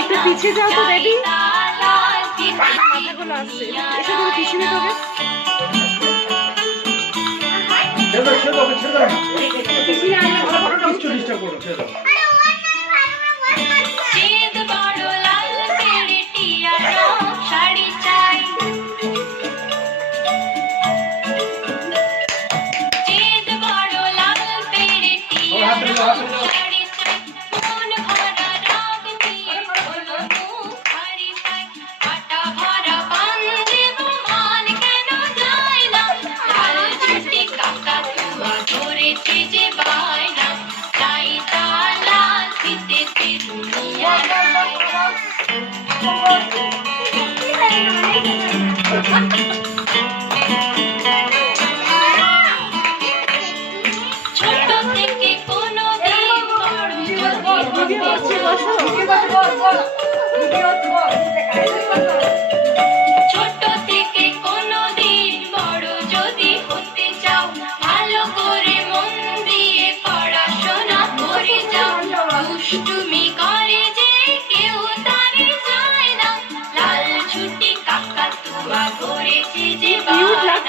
একটু পিছিয়ে যাও তো বেবি, মাথাগুলো আসছে, এসে তুমি পিছিয়ে তোকে। ছোট থেকে কোনদিন বড় যদি হতে চাও, ভালো করে মন দিয়ে পড়াশোনা করে যাও। দুষ্টুমি করে যে কেউ তারে যায় না, লাল ছুটি কাকাতুয়া করেছে যে বায়না।